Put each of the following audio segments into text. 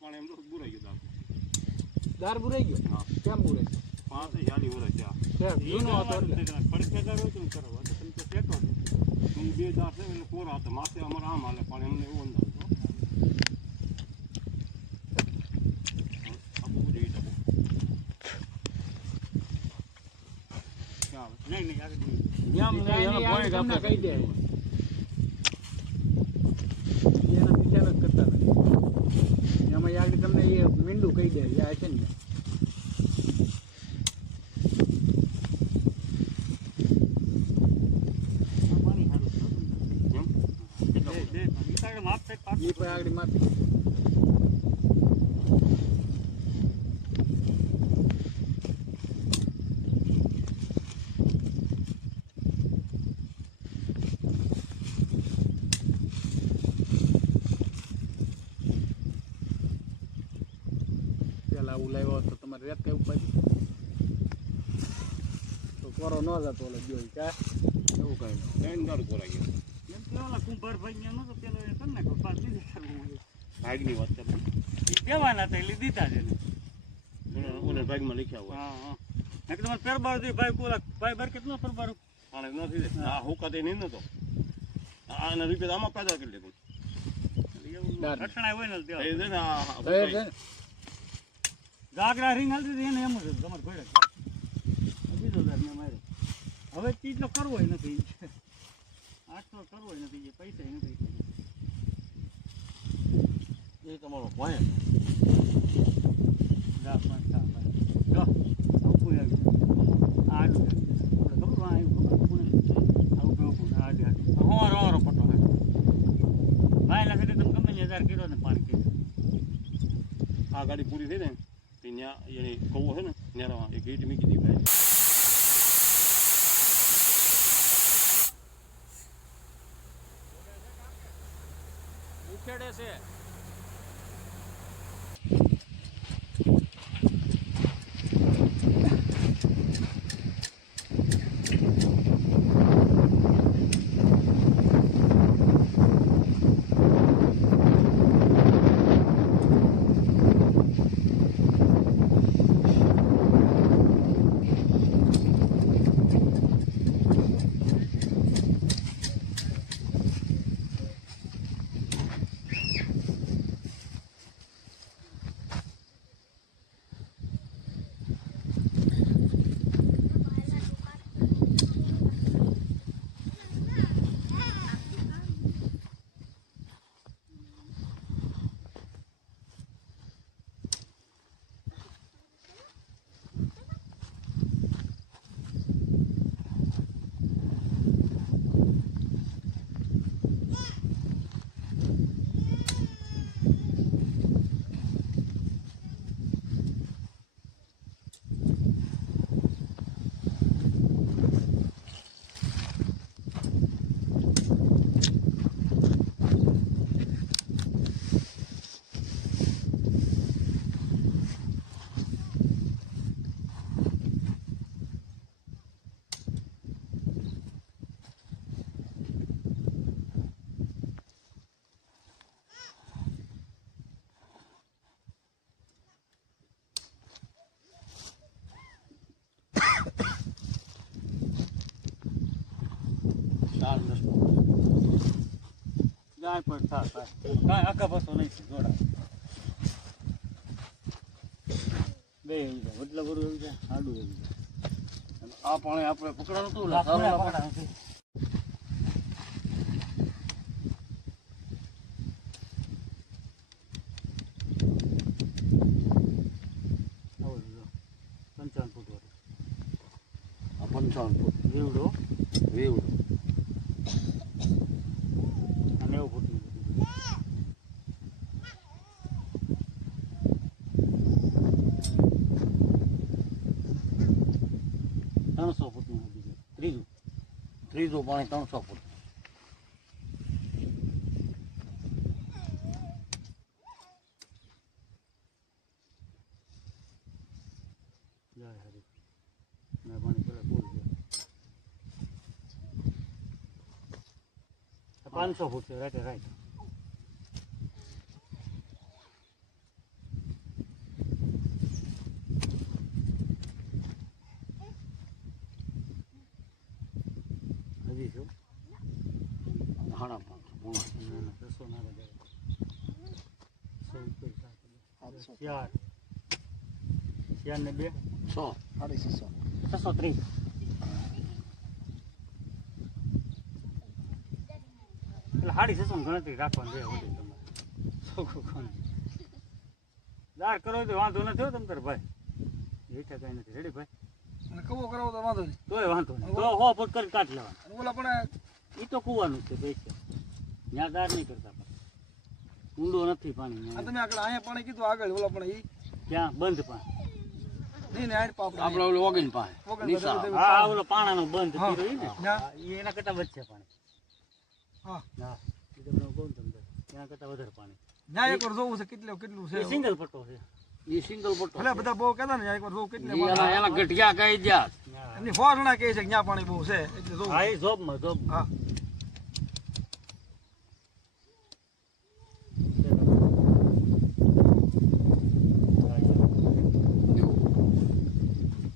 પણ એમ તો બુરાઈ ગયો દાર બુરાઈ ગયો હા કેમ બુરાઈ ગયો 5 40 વર્ષ થયા જૂનો હતો એટલે પડખેદાર હોય તો કરો તો તમે તો ફેંકો છો બે દાંત એટલે કોરા હતા માથે અમારે આમ હાલે પણ એમને એવું અંદાજ કહી દે એના વિચાર જ કરતા નથી એમાં આગળ તમને એ મીંડું કહી દે આ છે ને એ પણ આગળ માપી આવું લાવ્યો તો તમારે રેત કઈ ઉપાય તો કોરો ન જતો ઓલો જોઈ કા એવું કઈ અંદર કોરા ગયો એમ પેલા કુંભાર ભાઈ ને નતો પેલો એ કર નાખો પાસ લીધે કરવું ભાગની વાત કરે એ દેવાના હતા એટલે દીધા છે ઓને ભાગમાં લખ્યા હોય હા હા એક તમારે પરબાર દે ભાઈ કોલા ભાઈ બાર કેટલો પરબાર આને નથી દે આ હુકાતે નહીં નતો આના રૂપિયા આમાં પેદા કરી લેવું રક્ષણા હોય ને દેવા એ દે ને ગાગરા રીંગ હાલતી હતી એને એમ જ તમારે કોઈ બીજો દર મેં માર્યો હવે ચીજ તો કરવો નથી આટલો કરવો નથી પૈસા નથી એ તમારો ભય ગા પાંચ સા ભાઈ જો આવું આવ્યું આડું આપણે ખબર આવ્યું આવું કેવું આડે હોરો હોરો પટો ભાઈ લાગે તમે ગમે 1000 કિલો ને પાણી પી આ ગાડી પૂરી થઈ જાય ત્યાં એની કૌવો છે ને નેરામાં એ ગેટ મૂકી દી ભાઈ ઉખેડે છે ગાય પણ થા કાંઈ આખા બસો નહીં જોડા બે એવું છે વડલા બરું એવું છે આડું એવું છે આ પાણી આપણે પકડવાનું હતું ફૂટ 55 ફૂટ વેવડો વેવડો અને 90 ફૂટનું 300 ફૂટનું ત્રીજું પાણી 300 ફૂટ જય હરી મેં પાણી પેલા પૂરું 500 ફૂટ છે રાઈટ રાઈટ 4 4 ને 2 6 630 એટલે 650 ગણતરી રાખવાની રહે હોતી તમારે ચોખ્ખું કોણ દાર કરો તો વાંધો નથી હો તમ તાર ભાઈ હેઠા કઈ નથી રેડી ભાઈ અને કવો કરાવો તો વાંધો નહીં. તોય વાંધો નહીં તો 100 ફૂટ કરી કાઢ લેવાનું અને ઓલા પણ એ તો કૂવાનું છે પૈસા ત્યાં દાર નહીં કરતા પણ ઊંડો નથી પાણી આ તમે આગળ અહીંયા પાણી કીધું આગળ ઓલા પણ ઈ ત્યાં બંધ પાણી નહીં ને આડ પાપડા આપણે ઓલું ઓગીન પાસે વગર નિશા. બધા હા ઓલો પાણાનો બંધ હા. કર્યો ઈ ને ના. એના કરતા વચ્ચે પાણી હા હા એ તમને કહું તમને ત્યાં કરતા વધારે પાણી ન્યા એકવાર જોવું છે કેટલું છે એ સિંગલ પટ્ટો છે એ સિંગલ પટ્ટો ભલે બધા બહુ કહેતા ને એકવાર જોવું કેટલે એના ગઠિયા કહી દ્યા એમની ફોરણા કહે છે કે ન્યા પાણી બહુ છે એટલે જોવું હા એ જોબમાં હા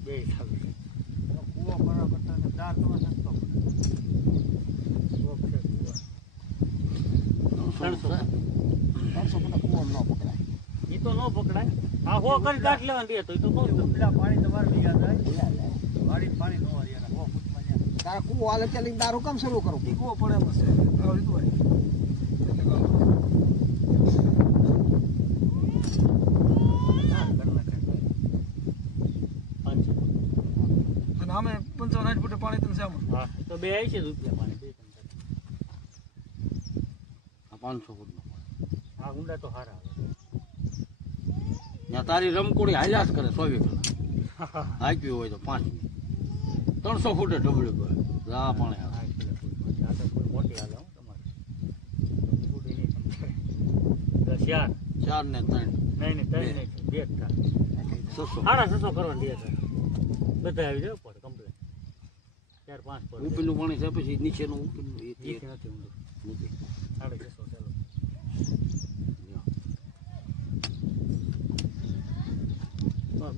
બે થાવી કૂવો કરવા કરતા દાર તો સસ્તો એ તો ન પકડાય હા હો કરી કાઢ લેવાનું દે તો એ તો બહુ પેલા પાણી તમારે લઈ યાદ આવે વાડી પાણી નો વાળી હો ફૂટમાં જાય તારા કુવો હાલે ત્યાં લઈને દારૂ કામ શરૂ કરું ઈ કૂવો પડે એમ છે આવું રીતું હોય એટલે કહું. ના કરી નાખાય 500 અને આમે 55 ફૂટે પાણી તમે છે આમાં હા એ તો બે આવી છે રૂપિયા પાણી બે ત્રણ 500 ફૂટ હા ઊંડા તો સારા આવે ત્યાં તારી રમકોડી હાલ્યા જ કરે 24 કલાક હાક્યું હોય તો 5 300 ફૂટે ઢબળ્યું કરે જા પાણી આવે. હા એટલે આ તો થોડી મોટી હાલે હું તમારે ઉડી નહીં તમારે 10 4 ને 3 નહીં નહીં 3 નહીં 2 જ થાય 600 600 કરવાનું દે છે બધા આવી જાય પડે કમ્પ્લેટ 4 5 પડે ઉપરનું પાણી છે પછી નીચેનું ઉપરનું એ નથી ઊંડું નથી 650 ચાલો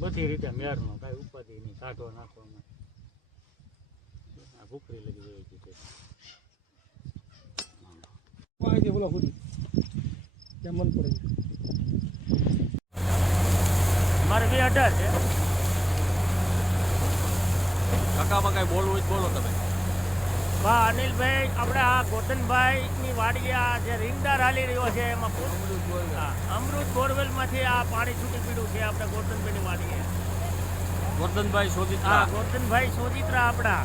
બધી રીતે મેરનો કાંઈ ઉપાધિ નહીં કાઢો નાખવામાં આ ભૂખરી લગી જાય છે પાણી ઓલા સુધી ત્યાં મન પડે મારે 218 છે કાકામાં કાંઈ બોલવું હોય તો બોલો તમે. હા અનિલભાઈ આપણે આ ગોતનભાઈની વાડીએ આ જે રીંગદાર હાલી રહ્યો છે એમાં હા, અમૃત બોરવેલમાંથી આ પાણી છૂટી પીડ્યું છે આપણે ગોતનભાઈની વાડીએ વર્ધનભાઈ શોધિત હા ગોતનભાઈ સોજિત્રા આપણા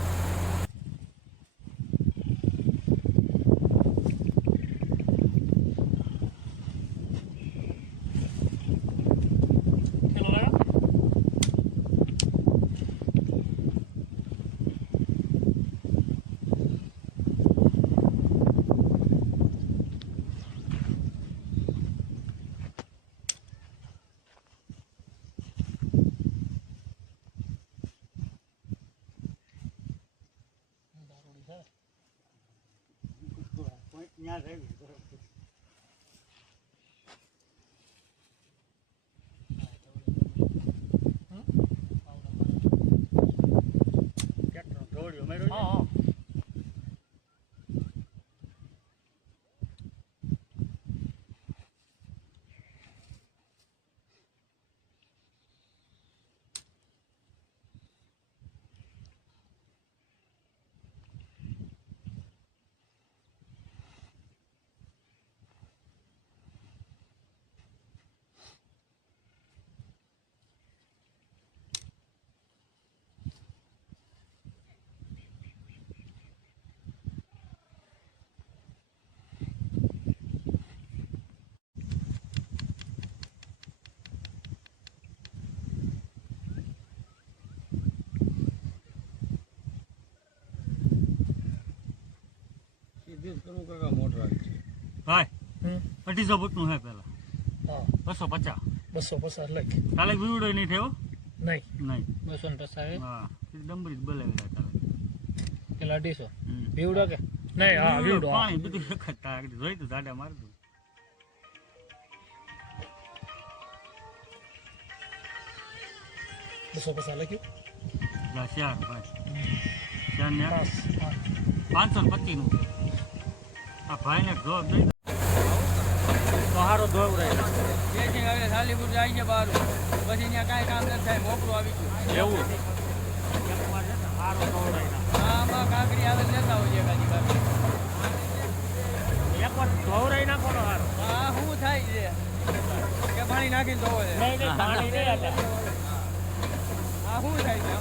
ભાઈ 250 ફૂટનું છે પેલા હા 250 250 લખ કાલે વિવડો નહીં થયો નહીં નહીં 250 હા ડમરી જ બોલાવેલા કાલે પેલા 250 હમ. ભીવડો કે નહીં હા ભીવડો પાણી બધું વખત જોઈ તો જાડા મારી દઉં 250 લખ્યું ચાર ભાઈ ચાર ને 525 નું આ ભાઈને જો દઈ તો હારો ધોવરાય બેસી હવે સાલીપુર જાય છે બહાર પછી ત્યાં કાંઈ કામ નથી થાય મોકલું આવી ગયું એવું એકવાર છે ને હારો ધોવરાય આમાં કાંકરી આવે લેતા હોય એકાદી વાર એકવાર ધોવરાય નાખો તો હારો આ શું થાય છે કે પાણી નાખીને ધોવે છે નહીં નહીં પાણી નહીં એટલે આ શું થાય છે